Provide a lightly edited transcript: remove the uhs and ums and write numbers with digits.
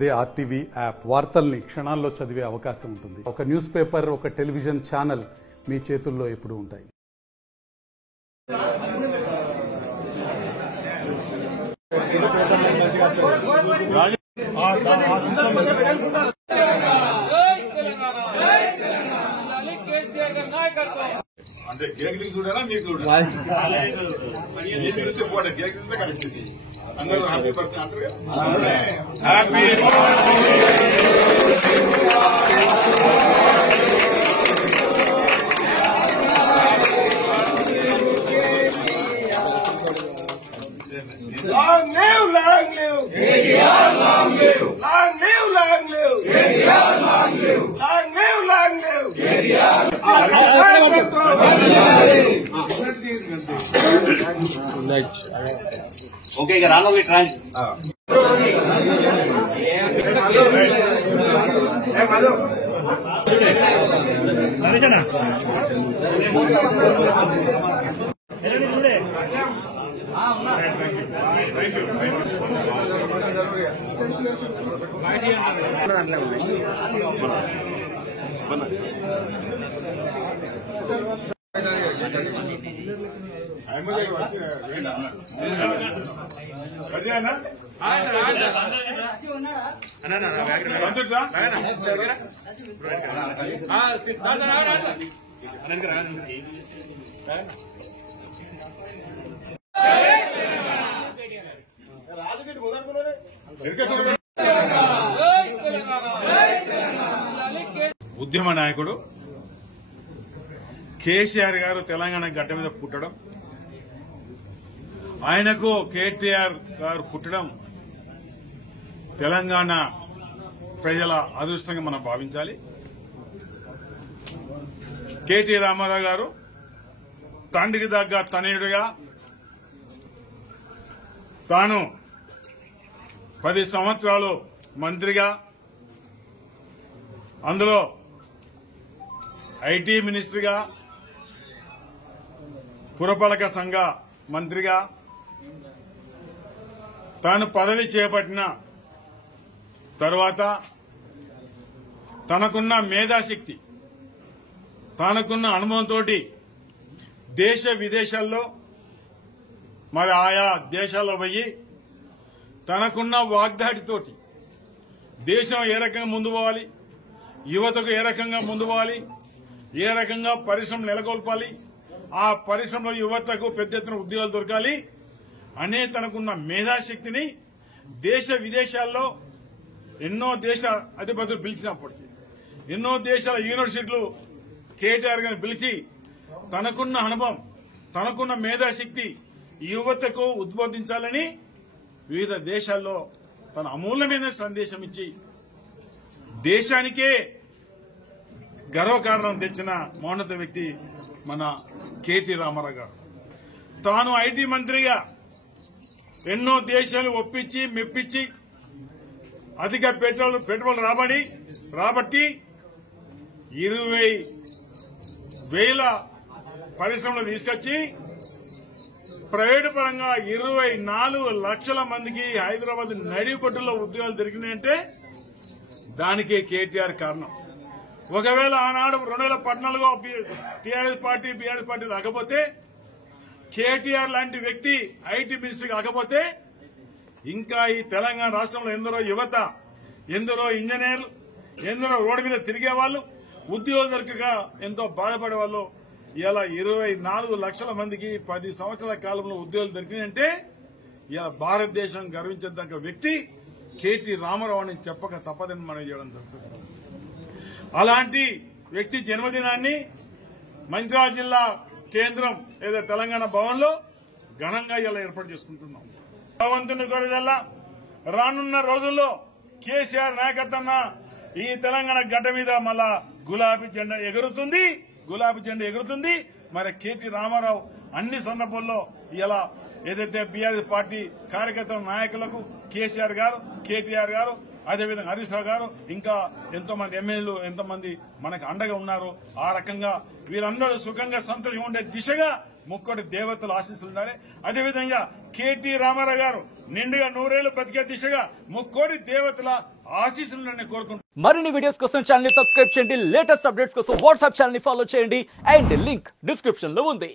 అదే RTV app వార్తల్ని క్షణాల్లో చదివే అవకాశం ఉంటుంది. ఒక న్యూస్ పేపర్, ఒక టెలివిజన్ ఛానల్ మీ చేతుల్లో ఎప్పుడూ ఉంటాయి. అంటే కేక్ చూడాలా మీకు చూడాలి కేక్ కరెక్ట్ అందరూ హ్యాపీ బర్త్డే అంటారు కదా. Happy Long live, long live. KTR, long live. Long live, long live. KTR, long live. Long live, long live. KTR. Okay ఇక రాను ట్రాండ్ ఉద్యమ నాయకుడు కేసీఆర్ గారు తెలంగాణ గడ్డ మీద పుట్టడం, ఆయనకు కేటీఆర్ గారు పుట్టడం తెలంగాణ ప్రజల అదృష్టంగా మనం భావించాలి. కేటీ రామారావు గారు తండ్రికి దగ్గర తనయుడిగా తాను 10 సంవత్సరాలు మంత్రిగా, అందులో ఐటీ మినిస్టర్గా, పురపాలక సంఘ మంత్రిగా తాను పదవి చేపట్టిన తర్వాత తనకున్న మేధాశక్తి, తనకున్న అనుభవంతో దేశ విదేశాల్లో మరి ఆయా దేశాల్లో పోయి తనకున్న వాగ్దాటితోటి దేశం ఏ రకంగా ముందు పోవాలి, యువతకు ఏ రకంగా ముందు పోవాలి, ఏ రకంగా పరిశ్రమ నెలకొల్పాలి, ఆ పరిశ్రమలో యువతకు పెద్ద ఎత్తున ఉద్యోగాలు దొరకాలి అనే తనకున్న మేధాశక్తిని దేశ విదేశాల్లో ఎన్నో దేశ అధిపతులు పిలిచినప్పటికీ, ఎన్నో దేశాల యూనివర్సిటీలు కేటీఆర్ గారిని పిలిచి తనకున్న అనుభవం, తనకున్న మేధాశక్తి యువతకు ఉద్బోధించాలని వివిధ దేశాల్లో తన అమూల్యమైన సందేశం ఇచ్చి దేశానికే గర్వకారణం తెచ్చిన మౌనత వ్యక్తి మన కేటీ రామారావు గారు. తాను ఐటీ మంత్రిగా ఎన్నో దేశాలు ఒప్పించి మెప్పించి అధిక పెట్టుబడులు రాబట్టి 20,000 పరిశ్రమలు తీసుకొచ్చి ప్రైవేటు పరంగా 24 లక్షల మందికి హైదరాబాద్ నడిబొడ్డులో ఉద్యోగాలు దొరికినాయంటే దానికే కేటీఆర్ కారణం. ఒకవేళ ఆనాడు 2014 టీఆర్ఎస్ పార్టీ బీఆర్ఎస్ పార్టీ రాకపోతే, కేటీఆర్ లాంటి వ్యక్తి ఐటీ మినిస్టర్ కాకపోతే ఇంకా ఈ తెలంగాణ రాష్ట్రంలో ఎందరో యువత, ఎందరో ఇంజనీర్లు, ఎందరో రోడ్డు మీద తిరిగే వాళ్ళు, ఉద్యోగం దొరకక ఎంతో బాధపడేవాళ్ళు ఇలా 24 లక్షల మందికి 10 సంవత్సరాల కాలంలో ఉద్యోగాలు దొరికినాయంటే ఇలా భారతదేశం గర్వించదగ్గ వ్యక్తి కేటీ రామారావు అని చెప్పక తప్పదని మనం చేయడం జరుగుతుంది. అలాంటి వ్యక్తి జన్మదినాన్ని మంచిర్యాల జిల్లా కేంద్రం ఏదో తెలంగాణ భవన్లో ఘనంగా ఇలా ఏర్పాటు చేసుకుంటున్నాం. భగవంతుని కోరేదల్లా రానున్న రోజుల్లో కేసీఆర్ నాయకత్వం ఈ తెలంగాణ గడ్డ మీద మళ్ళా గులాబీ జెండా ఎగురుతుంది. మరి కేటీ రామారావు అన్ని సందర్భాల్లో ఇలా ఏదైతే బీఆర్ఎస్ పార్టీ కార్యకర్తల నాయకులకు కేసీఆర్ గారు, కేటీఆర్ గారు, అదేవిధంగా హరీష్ రావు గారు, ఇంకా ఎంతో మంది ఎమ్మెల్యేలు ఎంతమంది మనకు అండగా ఉన్నారు. ఆ రకంగా వీరందరూ సుఖంగా సంతోషంగా ఉండే దిశగా ముక్కోటి దేవతల ఆశీస్సులు ఉండాలి. అదేవిధంగా కేటీ రామారావు గారు నిండుగా 100 ఏళ్లు బతికే దిశగా ముక్కోటి దేవతల ఆశీస్సులను కోరుకుంటున్నాను. మరిన్ని వీడియోస్ కోసం ఛానల్ ని సబ్స్క్రైబ్ చేయండి. లేటెస్ట్ అప్డేట్స్ కోసం వాట్సాప్ ఛానల్ ని ఫాలో చేయండి. అండ్ లింక్ డిస్క్రిప్షన్ లో ఉంది.